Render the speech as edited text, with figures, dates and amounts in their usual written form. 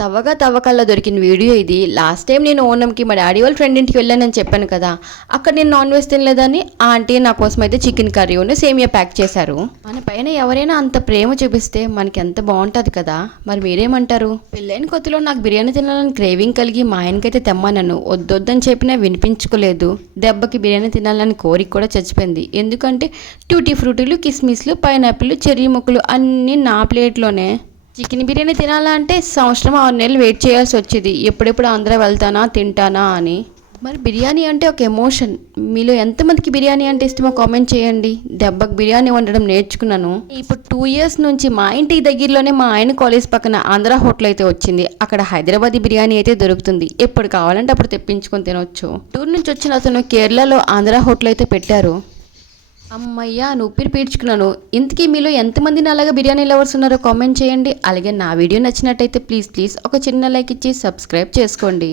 తవ్వకల్లో దొరికిన వీడియో ఇది. Last time నేను ఓనంకి మా డాడీ వాళ్ళ ఫ్రెండ్ ఇంటికి వెళ్ళానని చెప్పాను కదా, అక్కడ నేను నాన్ వెజ్ తినలేదని ఆ ఆంటీ నా కోసం అయితే చికెన్ కర్రీ సేమియా ప్యాక్ చేశారు. మన పైన ఎవరైనా అంత ప్రేమ చూపిస్తే మనకి ఎంత బాగుంటుంది కదా. మరి మీరేమంటారు? పెళ్ళైన కొత్తలో నాకు బిర్యానీ తినాలని క్రేవింగ్ కలిగి మా ఆయనకైతే తెమ్మన్నాను. వద్దొద్దని చెప్పినా వినిపించుకోలేదు. దెబ్బకి బిర్యానీ తినాలని కోరిక కూడా చచ్చిపోయింది. ఎందుకంటే ట్యూటీ ఫ్రూటీలు, కిస్మిస్లు, పైనాపిల్, చెర్రీ ముక్కలు అన్నీ నా ప్లేట్లోనే. చికెన్ బిర్యానీ తినాలంటే సంవత్సరం 6 నెలలు వెయిట్ చేయాల్సి వచ్చేది, ఎప్పుడెప్పుడు ఆంధ్ర వెళ్తానా తింటానా అని. మరి బిర్యానీ అంటే ఒక ఎమోషన్. మీలో ఎంతమందికి బిర్యానీ అంటే ఇష్టమో కామెంట్ చేయండి. దెబ్బకి బిర్యానీ వండడం నేర్చుకున్నాను. ఇప్పుడు 2 years నుంచి మా ఇంటికి దగ్గరలోనే మా ఆయన కాలేజ్ పక్కన ఆంధ్ర హోటల్ అయితే వచ్చింది. అక్కడ హైదరాబాదీ బిర్యానీ అయితే దొరుకుతుంది. ఎప్పుడు కావాలంటే అప్పుడు తెప్పించుకొని తినొచ్చు. టూర్ నుంచి వచ్చిన అతను కేరళలో ఆంధ్ర హోటల్ అయితే పెట్టారు. అమ్మయ్యా అని ఊపిరి పీడ్చుకున్నాను. ఇంతకీ మీలో ఎంతమందిని అలాగే బిర్యానీ లవర్స్ ఉన్నారో కామెంట్ చేయండి. అలాగే నా వీడియో నచ్చినట్టయితే ప్లీజ్ ఒక చిన్న లైక్ ఇచ్చి సబ్స్క్రైబ్ చేసుకోండి.